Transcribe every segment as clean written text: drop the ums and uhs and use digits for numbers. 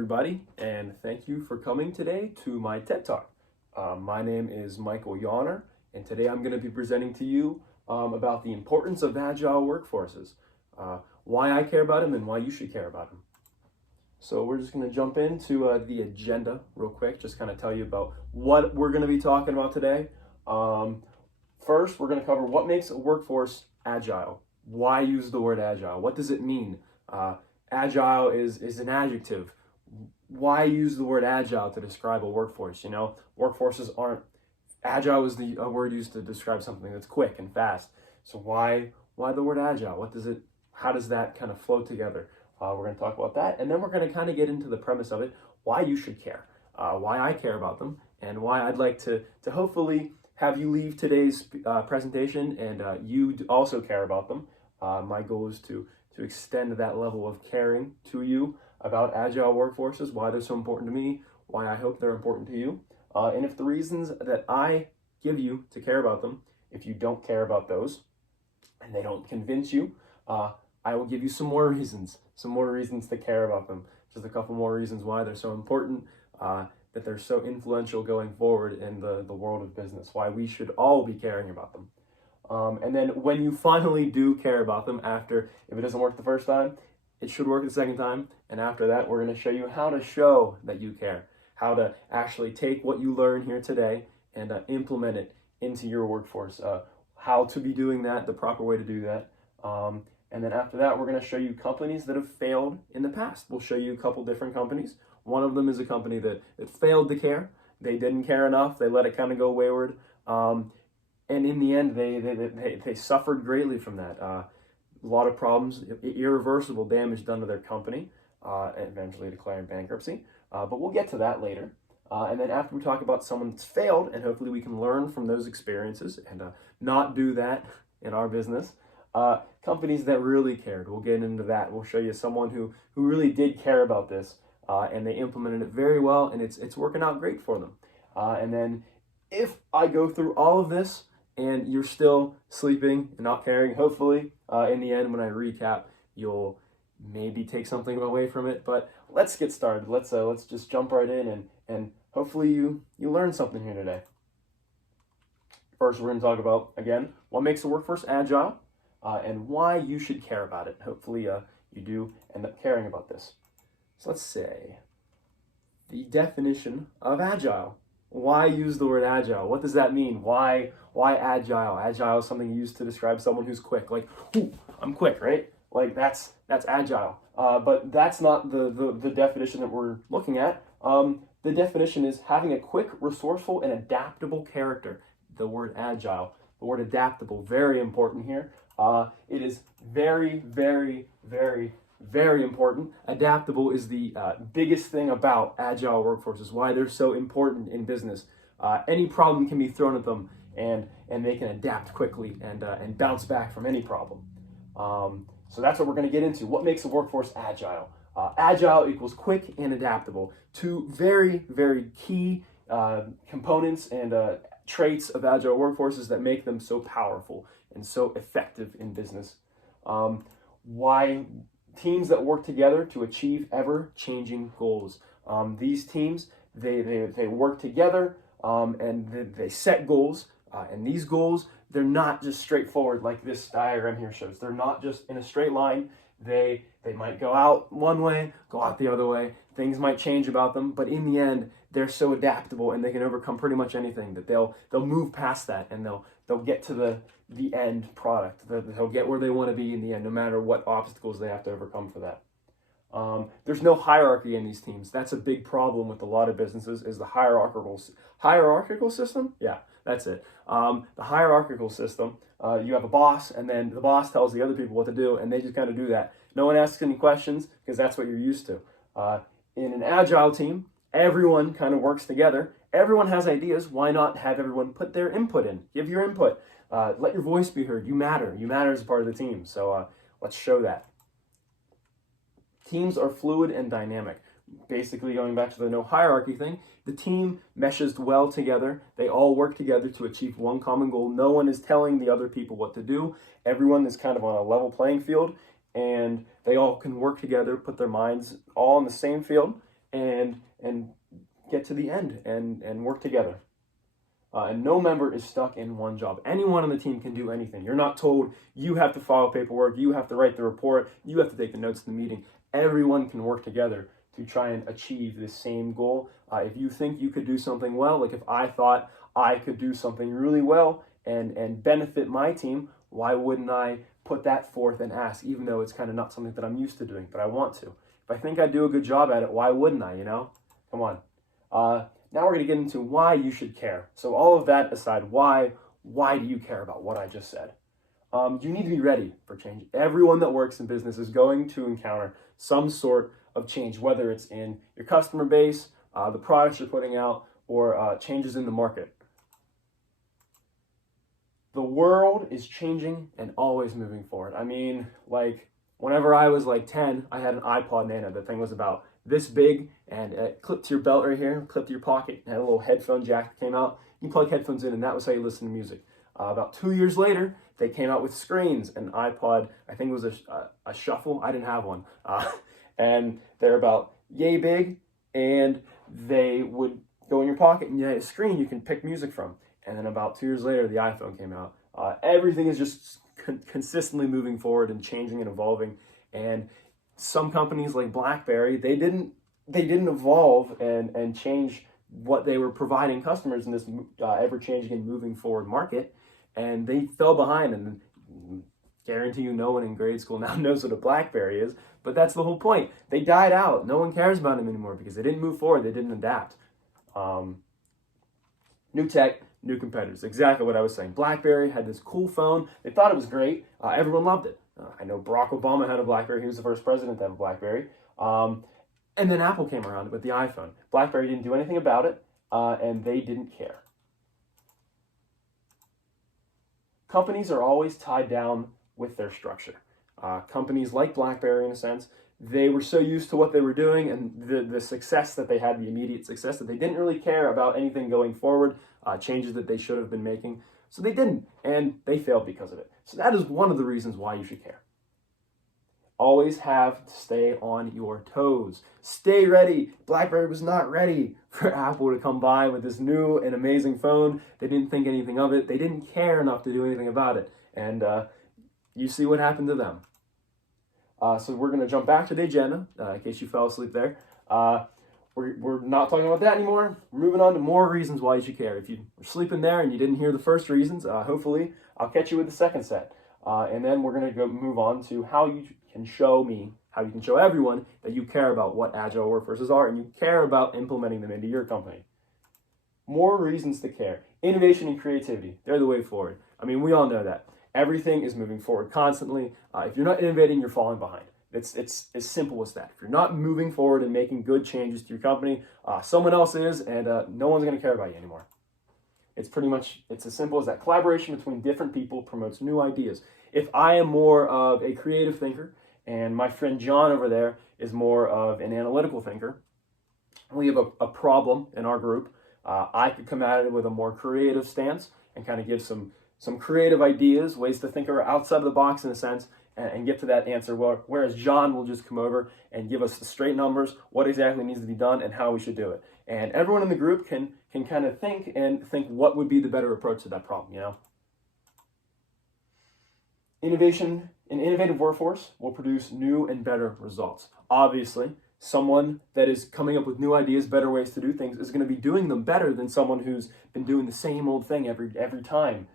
everybody, and thank you for coming today to my TED Talk. My name is Michael Yahner, and today I'm going to be presenting to you about the importance of Agile workforces, why I care about them and why you should care about them. So we're just going to jump into the agenda real quick, just kind of tell you about what we're going to be talking about today. First, we're going to cover what makes a workforce agile. Why use the word agile? What does it mean? Agile is an adjective. Why use the word agile to describe a workforce? You know, workforces aren't, agile is a word used to describe something that's quick and fast. So why the word agile? How does that kind of flow together? We're going to talk about that, and then we're going to kind of get into the premise of it, why you should care, why I care about them, and why I'd like to hopefully have you leave today's presentation and you also care about them. My goal is to extend that level of caring to you about agile workforces, why they're so important to me, why I hope they're important to you. And if the reasons that I give you to care about them, if you don't care about those and they don't convince you, I will give you some more reasons to care about them. Just a couple more reasons why they're so important, that they're so influential going forward in the world of business, why we should all be caring about them. And then when you finally do care about them, if it doesn't work the first time, it should work the second time. And after that, we're going to show you how to show that you care, how to actually take what you learn here today and implement it into your workforce, how to be doing that, the proper way to do that. And then after that, we're going to show you companies that have failed in the past. We'll show you a couple different companies. One of them is a company that failed to care. They didn't care enough. They let it kind of go wayward. And in the end, they suffered greatly from that. A lot of problems, irreversible damage done to their company, eventually declaring bankruptcy. But we'll get to that later. And then after we talk about someone that's failed, and hopefully we can learn from those experiences and not do that in our business. Companies that really cared, we'll get into that. We'll show you someone who really did care about this, and they implemented it very well, and it's working out great for them. And then if I go through all of this, and you're still sleeping and not caring, hopefully, in the end, when I recap, you'll maybe take something away from it. But let's get started. Let's just jump right in, and hopefully you learn something here today. First, we're going to talk about, again, what makes a workforce agile, and why you should care about it. Hopefully, you do end up caring about this. So let's say the definition of agile. Why use the word agile? What does that mean? Why agile? Agile is something used to describe someone who's quick. Like, ooh, I'm quick, right? Like that's agile. But that's not the definition that we're looking at. The definition is having a quick, resourceful, and adaptable character. The word agile, the word adaptable, very important here. It is very, very, very, very important. Adaptable is the biggest thing about agile workforces, why they're so important in business. Any problem can be thrown at them, and they can adapt quickly and bounce back from any problem. So that's what we're going to get into. What makes a workforce agile? Agile equals quick and adaptable. Two very, very key components and traits of agile workforces that make them so powerful and so effective in business. Why teams that work together to achieve ever-changing goals. These teams, they work together and they set goals. And these goals, they're not just straightforward like this diagram here shows. They're not just in a straight line. They might go out one way, go out the other way. Things might change about them, but in the end, they're so adaptable and they can overcome pretty much anything that they'll move past that and they'll get to the end product. They'll get where they want to be in the end, no matter what obstacles they have to overcome for that. There's no hierarchy in these teams. That's a big problem with a lot of businesses, is the hierarchical system. Yeah, that's it. The hierarchical system, you have a boss, and then the boss tells the other people what to do, and they just kind of do that. No one asks any questions because that's what you're used to. In an agile team, everyone kind of works together. Everyone has ideas. Why not have everyone put their input in? Give your input. Let your voice be heard. You matter. You matter as a part of the team. So let's show that. Teams are fluid and dynamic. Basically, going back to the no hierarchy thing, the team meshes well together. They all work together to achieve one common goal. No one is telling the other people what to do. Everyone is kind of on a level playing field, and they all can work together, put their minds all in the same field, and get to the end and work together. And no member is stuck in one job. Anyone on the team can do anything. You're not told you have to file paperwork, you have to write the report, you have to take the notes of the meeting. Everyone can work together to try and achieve this same goal. If you think you could do something well, like if I thought I could do something really well and benefit my team, why wouldn't I put that forth and ask, even though it's kind of not something that I'm used to doing, but I want to. If I think I do a good job at it, why wouldn't I, Come on. Now we're going to get into why you should care. So all of that aside, why do you care about what I just said? You need to be ready for change. Everyone that works in business is going to encounter some sort of change, whether it's in your customer base, the products you're putting out, or changes in the market. The world is changing and always moving forward. I mean, like whenever I was like 10, I had an iPod Nano. The thing was about this big and it clipped to your belt right here, clipped to your pocket, and had a little headphone jack that came out. You plug headphones in and that was how you listen to music. About 2 years later, they came out with screens. An iPod, I think it was a shuffle. I didn't have one. And they're about yay big, and they would go in your pocket and you had a screen you can pick music from. And then about 2 years later, the iPhone came out. Everything is just consistently moving forward and changing and evolving. And some companies like BlackBerry, they didn't evolve and change what they were providing customers in this ever-changing and moving forward market. And they fell behind, and guarantee you no one in grade school now knows what a BlackBerry is. But that's the whole point. They died out. No one cares about them anymore because they didn't move forward. They didn't adapt. New tech, new competitors. Exactly what I was saying. BlackBerry had this cool phone. They thought it was great. Everyone loved it. I know Barack Obama had a BlackBerry. He was the first president to have a BlackBerry. And then Apple came around with the iPhone. BlackBerry didn't do anything about it, and they didn't care. Companies are always tied down with their structure. Companies like BlackBerry, in a sense, they were so used to what they were doing and the success that they had, the immediate success, that they didn't really care about anything going forward, changes that they should have been making. So they didn't, and they failed because of it. So that is one of the reasons why you should care. Always have to stay on your toes. Stay ready. BlackBerry was not ready for Apple to come by with this new and amazing phone. They didn't think anything of it. They didn't care enough to do anything about it. And you see what happened to them. So we're going to jump back to the agenda, in case you fell asleep there. We're not talking about that anymore. We're moving on to more reasons why you should care. If you were sleeping there and you didn't hear the first reasons, hopefully I'll catch you with the second set. And then we're going to move on to how you can show me, how you can show everyone that you care about what Agile workforces are and you care about implementing them into your company. More reasons to care. Innovation and creativity, they're the way forward. I mean, we all know that. Everything is moving forward constantly. If you're not innovating, you're falling behind. It's as simple as that. If you're not moving forward and making good changes to your company, someone else is, and no one's going to care about you anymore. It's as simple as that. Collaboration between different people promotes new ideas. If I am more of a creative thinker and my friend John over there is more of an analytical thinker, we have a problem in our group. I could come at it with a more creative stance and kind of give some creative ideas, ways to think outside of the box in a sense, and get to that answer, whereas John will just come over and give us the straight numbers, what exactly needs to be done, and how we should do it. And everyone in the group can kind of think what would be the better approach to that problem, Innovation, an innovative workforce will produce new and better results. Obviously, someone that is coming up with new ideas, better ways to do things, is going to be doing them better than someone who's been doing the same old thing every time.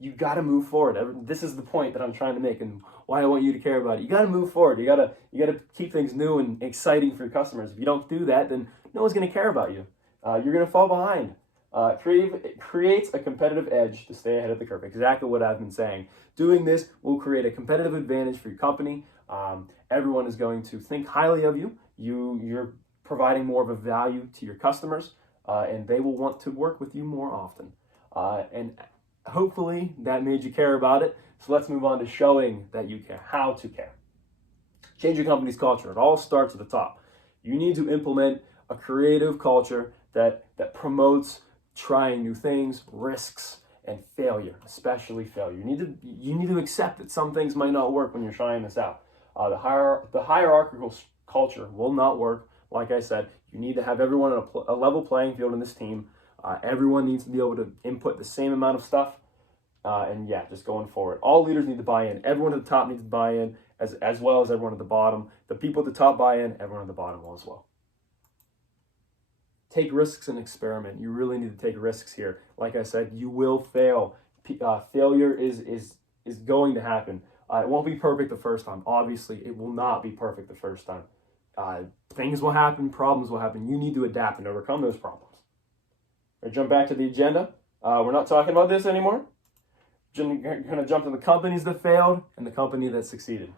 You got to move forward. This is the point that I'm trying to make, and why I want you to care about it. You got to move forward. You got to keep things new and exciting for your customers. If you don't do that, then no one's going to care about you. You're going to fall behind. Creates a competitive edge to stay ahead of the curve. Exactly what I've been saying. Doing this will create a competitive advantage for your company. Everyone is going to think highly of you. You're providing more of a value to your customers, and they will want to work with you more often. And hopefully that made you care about it. So let's move on to showing that you care, how to care. Change your company's culture. It all starts at the top. You need to implement a creative culture that promotes trying new things, risks, and failure, especially failure. You need to accept that some things might not work when you're trying this out. The hierarchical culture will not work Like I said, you need to have everyone on a level playing field in this team. Everyone needs to be able to input the same amount of stuff. And yeah, just going forward. All leaders need to buy in. Everyone at the top needs to buy in, as well as everyone at the bottom. The people at the top buy in, everyone at the bottom will as well. Take risks and experiment. You really need to take risks here. Like I said, you will fail. Failure is going to happen. It won't be perfect the first time. Obviously, it will not be perfect the first time. Things will happen, problems will happen. You need to adapt and overcome those problems. We're jump back to the agenda. We're not talking about this anymore. We're going to jump to the companies that failed and the company that succeeded.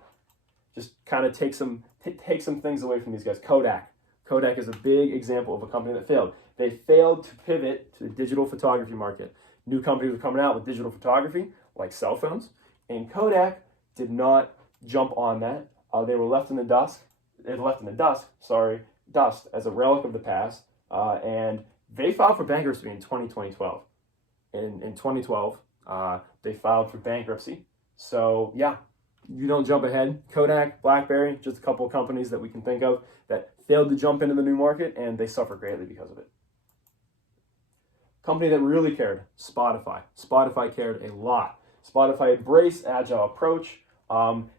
Just kind of take some things away from these guys. Kodak. Kodak is a big example of a company that failed. They failed to pivot to the digital photography market. New companies were coming out with digital photography, like cell phones, and Kodak did not jump on that. They were left in the dust. Dust as a relic of the past, and they filed for bankruptcy in 2012. In 2012, they filed for bankruptcy. So yeah, you don't jump ahead. Kodak, BlackBerry, just a couple of companies that we can think of that failed to jump into the new market, and they suffer greatly because of it. Company that really cared, Spotify. Spotify cared a lot. Spotify embraced Agile approach.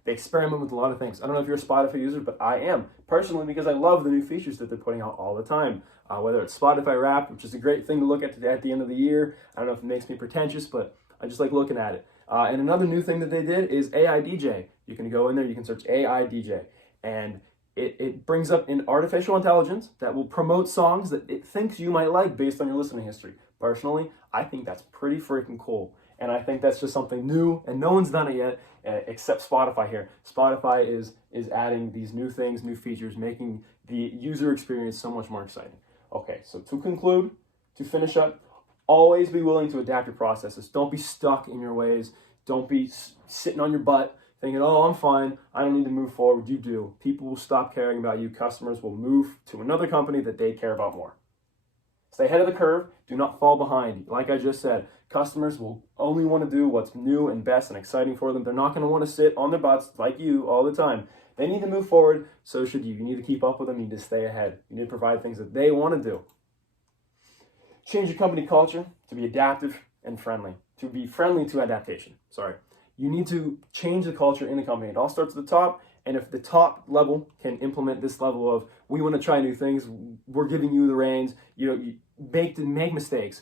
They experiment with a lot of things. I don't know if you're a Spotify user, but I am, personally, because I love the new features that they're putting out all the time. Whether it's Spotify Wrapped, which is a great thing to look at the end of the year. I don't know if it makes me pretentious, but I just like looking at it. And another new thing that they did is AI DJ. You can go in there, you can search AI DJ, and it brings up an artificial intelligence that will promote songs that it thinks you might like based on your listening history. Personally, I think that's pretty freaking cool. And I think that's just something new, and no one's done it yet, except Spotify here. Spotify is adding these new things, new features, making the user experience so much more exciting. Okay, so to conclude, to finish up, always be willing to adapt your processes. Don't be stuck in your ways. Don't be sitting on your butt thinking, oh, I'm fine, I don't need to move forward. You do. People will stop caring about you. Customers will move to another company that they care about more. Stay ahead of the curve. Do not fall behind. Like I just said, customers will only want to do what's new and best and exciting for them. They're not going to want to sit on their butts like you all the time. They need to move forward, so should you. You need to keep up with them. You need to stay ahead. You need to provide things that they want to do. Change your company culture to be adaptive and friendly, to be friendly to adaptation. You need to change the culture in the company. It all starts at the top, and if the top level can implement this level of, we want to try new things, we're giving you the reins, you make mistakes,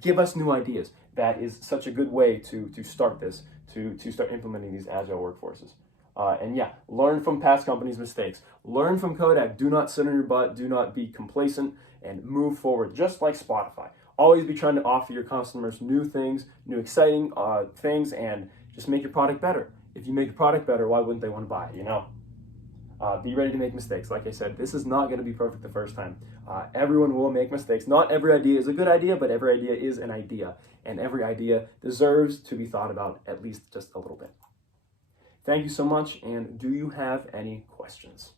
give us new ideas. That is such a good way to start this, to start implementing these agile workforces. And yeah, learn from past companies' mistakes. Learn from Kodak. Do not sit on your butt. Do not be complacent, and move forward, just like Spotify. Always be trying to offer your customers new things, new exciting things, and just make your product better. If you make your product better, why wouldn't they want to buy it, Be ready to make mistakes. Like I said, this is not going to be perfect the first time. Everyone will make mistakes. Not every idea is a good idea, but every idea is an idea. And every idea deserves to be thought about at least just a little bit. Thank you so much, and do you have any questions?